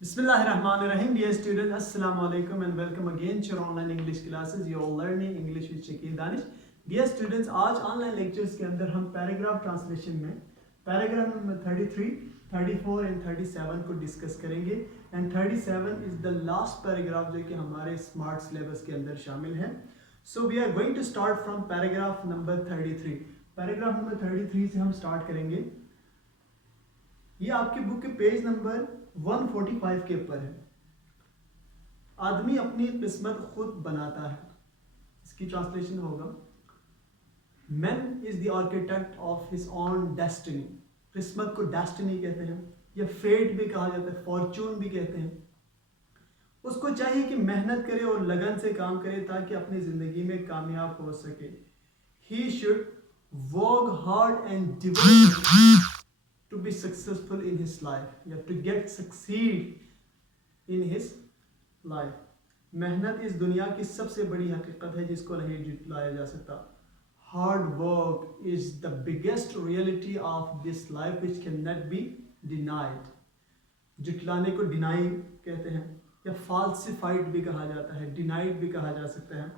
Bismillahirrahmanirrahim. Dear students, Assalamu alaikum and welcome again to your online English classes. You are learning English with Shakil Danish. Dear students, आज online lectures के अंदर हम paragraph translation में paragraph number 33, 34 and 37 को discuss करेंगे and 37 is the last paragraph जो कि हमारे स्मार्ट सिलेबस के अंदर शामिल है. So we are going to start from paragraph number 33. Paragraph number 33 से हम स्टार्ट करेंगे. ये आपके बुक के पेज नंबर 145 के ऊपर है. आदमी अपनी किस्मत खुद बनाता है. इसकी ट्रांसलेशन होगा man is the architect of his own destiny. किस्मत को डेस्टिनी कहते हैं या फेट भी कहा जाता है, फॉर्चून भी कहते हैं. उसको चाहिए कि मेहनत करे और लगन से काम करे ताकि अपनी जिंदगी में कामयाब हो सके. He should work hard and devote to be successful in his life. You have to get succeed in his life. मेहनत इस दुनिया की सबसे बड़ी हकीकत है जिसको नहीं जितलाया जा सकता. Hard work is the biggest reality of this life which cannot be denied. जितलाने को deny कहते हैं या falsified भी कहा जाता है, denied भी कहा जा सकता है.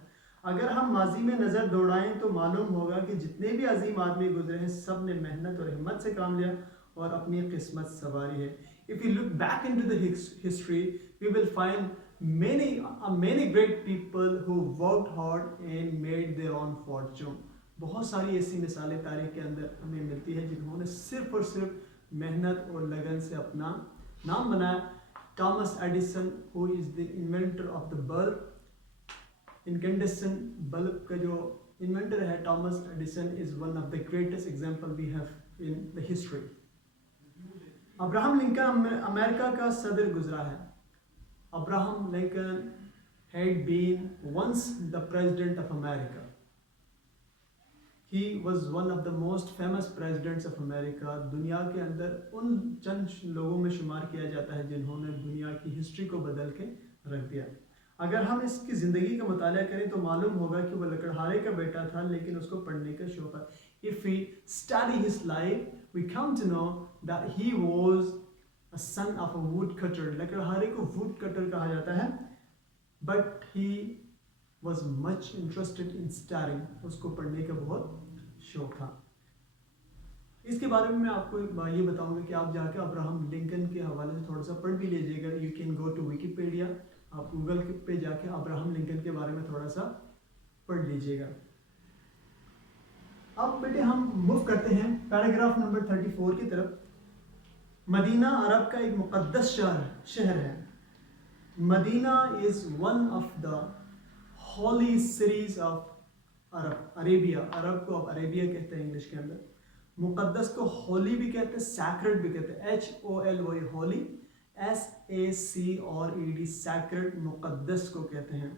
अगर हम माजी में नज़र दौड़ाएं तो मालूम होगा कि जितने भी अजीम आदमी गुजरे हैं सब ने मेहनत और हिम्मत से काम लिया और अपनी किस्मत सवारी है. If we look back into the history, we will find many great people who worked hard and made their own fortune. बहुत सारी ऐसी मिसालें तारीख के अंदर हमें मिलती है जिन्होंने सिर्फ और सिर्फ मेहनत और लगन से अपना नाम बनाया. Thomas Edison who is the inventor of the bulb, incandescent bulb का जो इन्वेंटर है Thomas Edison is one of the greatest example we have in the history. Abraham Lincoln America का सदर गुजरा है. Abraham Lincoln had been once the president of America. He was one of the most famous presidents of America. दुनिया के अंदर उन चंद लोगों में शुमार किया जाता है जिन्होंने दुनिया की हिस्ट्री को बदल के रख दिया. अगर हम इसकी ज़िंदगी का मुताला करें तो मालूम होगा कि वह लकड़हारे का बेटा था लेकिन उसको पढ़ने का शौक था. If we study his life, we come to know that he was a son of a woodcutter. लकड़हारे को woodcutter कहा जाता है. But he was much interested in studying. उसको पढ़ने का बहुत शौक था. इसके बारे में मैं आपको ये बताऊंगा कि आप जाकर अब्राहम लिंकन के हवाले से थोड़ा सा पढ़ भी लीजिएगा. You can go to Wikipedia. आप गूगल पे जाके अब्राहम लिंकन के बारे में थोड़ा सा पढ़ लीजिएगा. अब बेटे हम मूव करते हैं पैराग्राफ नंबर 34 की तरफ. मदीना अरब का एक मुक़द्दस शहर है. Medina is one of the holy cities of Arab. Arabia, Arab को अब अरेबिया कहते हैं इंग्लिश के अंदर. मुक़द्दस को होली भी कहते हैं, सैक्रेड भी कहते हैं. HOLY होली, SACRED सैक्रेड, मुक़द्दस को कहते हैं.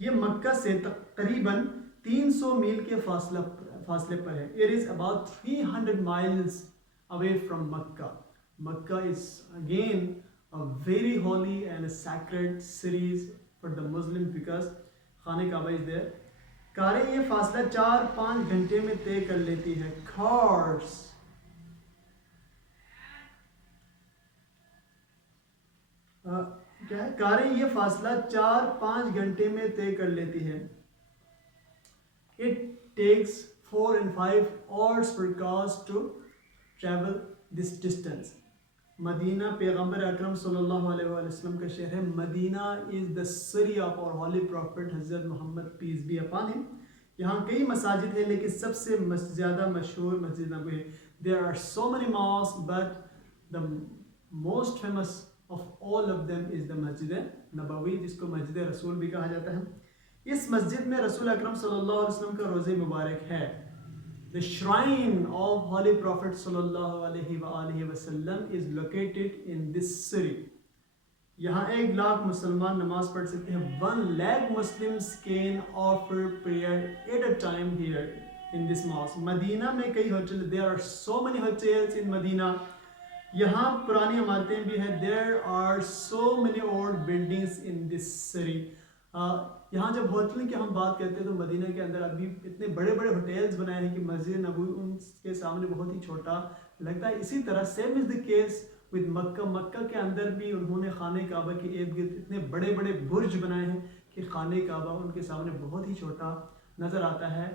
ये मक्का से तकरीबन 300 मील के फासले पर है. It is about 300 miles away from Makkah. Makkah is again a very holy and a sacred city for the Muslims because खाने काबा is there. कारें ये फासला 4-5 घंटे में तय कर लेती है. Cars क्या है, कारें ये फासला 4-5 घंटे में तय कर लेती है. It takes 4 and 5 hours for cars to travel this distance. Medina पैगंबर अकरम सल्लल्लाहु अलैहि वसल्लम का शहर है. Medina is the city of our holy prophet हज़रत Muhammad peace be upon him. यहाँ कई मसाजिद हैं लेकिन सबसे ज़्यादा मशहूर मस्जिद नबवी है. There are so many mosques but the most famous of all of them is the मस्जिद नबवी जिसको मस्जिद रसूल भी कहा जाता है. इस मस्जिद में रसूल अकरम सल्लल्लाहु अलैहि वसल्लम का रोज़े मुबारक है. The shrine of Holy Prophet sallallahu alaihi wasallam is located in this city. यहाँ 1 लाख मुसलमान नमाज पढ़ सकते हैं. 1 lakh Muslims can offer prayer at a time here in this mosque. Medina में कई hotel, there are so many hotels in Medina. यहाँ पुरानी इमारतें भी हैं. There are so many old buildings in this city. यहाँ जब होटल की हम बात करते हैं तो मदीना के अंदर अभी इतने बड़े बड़े होटल्स बनाए हैं कि मस्जिद नबवी उनके सामने बहुत ही छोटा लगता है. इसी तरह same is the case with Mecca. Mecca के अंदर भी उन्होंने खाने काबा के इर्द गिर्द इतने बड़े बड़े बुर्ज बनाए हैं कि खाने काबा उनके सामने बहुत ही छोटा नज़र आता है।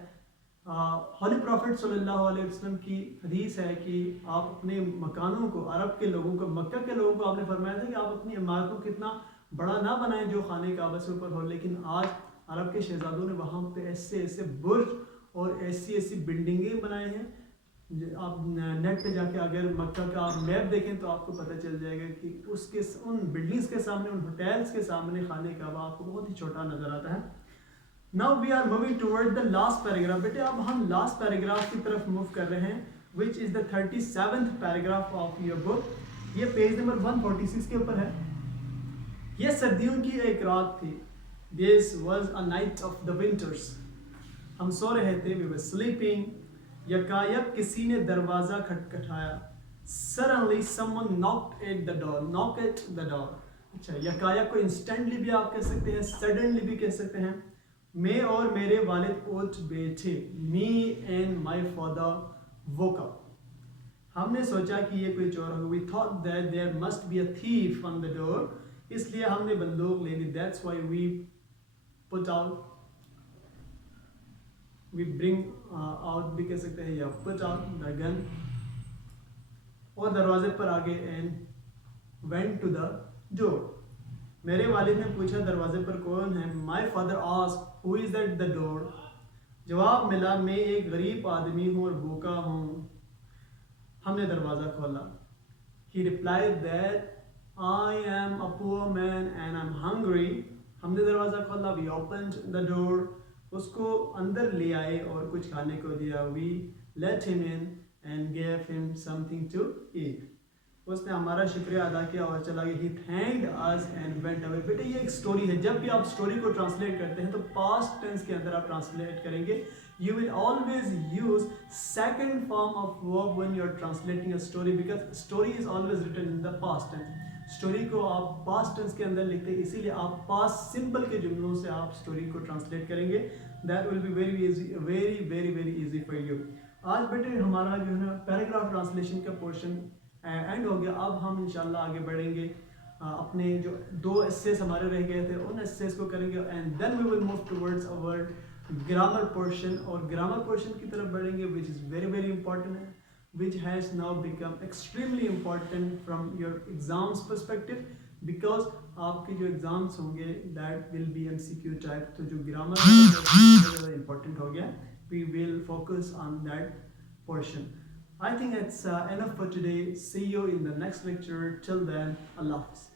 हॉली प्रॉफिट सल्लल्लाहु अलैहि वसल्लम की हदीस है कि आप अपने मकानों को, अरब के लोगों को, मक्का के लोगों को आपने फरमाया था कि आप अपनी इमारतों को इतना बड़ा ना बनाएं जो खाने काबा से ऊपर हो, लेकिन आज अरब के शहजादों ने वहाँ पे ऐसे ऐसे बुर्ज और ऐसी ऐसी बिल्डिंगें बनाए हैं। आप नेट पे जाके अगर मक्का का आप मैप देखें तो आपको पता चल जाएगा कि उसके उन बिल्डिंग्स के सामने, उन होटल्स के सामने खाने काबा आपको बहुत ही छोटा नज़र आता है। Now we are moving toward the last paragraph. बेटे अब हम लास्ट पैराग्राफ की तरफ मूव कर रहे हैं, which is the 37th paragraph of your book. ये पेज नंबर 146 के ऊपर है। ये सर्दियों की एक रात थी। This was a night of the winters. हम सो रहे थे, वी वर स्लीपिंग। यकायक किसी ने दरवाज़ा खटखटाया। Suddenly someone knocked at the door. Knock at the door. अच्छा, यकायक को इंस्टेंटली भी आप कह सकते हैं, सडनली भी कह सकते हैं। मैं और मेरे वालिद उठ बैठे। Me and my father woke up. हमने सोचा कि ये कोई चोर होगा। We thought that there must be a thief on the door. इसलिए हमने बंदूक ले ली। That's why we put out. We bring out भी कह सकते हैं, या put out the gun. और दरवाजे पर आगे and went to the door. मेरे वालिद ने पूछा दरवाजे पर कौन है। My father asked, who is at the door? जवाब मिला, मैं एक गरीब आदमी हूँ और भूखा हूँ। हमने दरवाज़ा खोला। He replied that I am a poor man and I'm hungry. हमने दरवाज़ा खोला। We opened the door. उसको अंदर ले आए और कुछ खाने को दिया। We let him in and gave him something to eat. उसने हमारा शुक्रिया अदा किया और चला गया। He thanked us and went away. बेटे ये एक स्टोरी है। जब भी आप स्टोरी को ट्रांसलेट करते हैं तो पास्ट टेंस के अंदर आप ट्रांसलेट करेंगे। You will always use second form of verb when you are translating a story because story is always written in the past tense. Story को आप पास्ट टेंस के अंदर लिखते हैं, इसीलिए आप पास्ट सिंपल के जुमलों से आप स्टोरी को ट्रांसलेट करेंगे। That will be very easy, very very very easy for you. आज बेटे हमारा जो है ना पैराग्राफ ट्रांसलेशन का पोर्शन एंड हो गया। अब हम इंशाल्लाह आगे बढ़ेंगे। अपने जो 2 एसेस हमारे रह गए थे उन एसेस को करेंगे and then we will move towards our grammar portion. और ग्रामर पोर्शन की तरफ बढ़ेंगे which is very very important है, which has now become extremely important from your exams perspective because आपके जो एग्जाम्स होंगे that will be MCQ type। तो जो ग्रामर ज़्यादा इंपॉर्टेंट हो गया, we will focus on that portion. I think it's enough for today. See you in the next lecture. Till then, Allah Hafiz.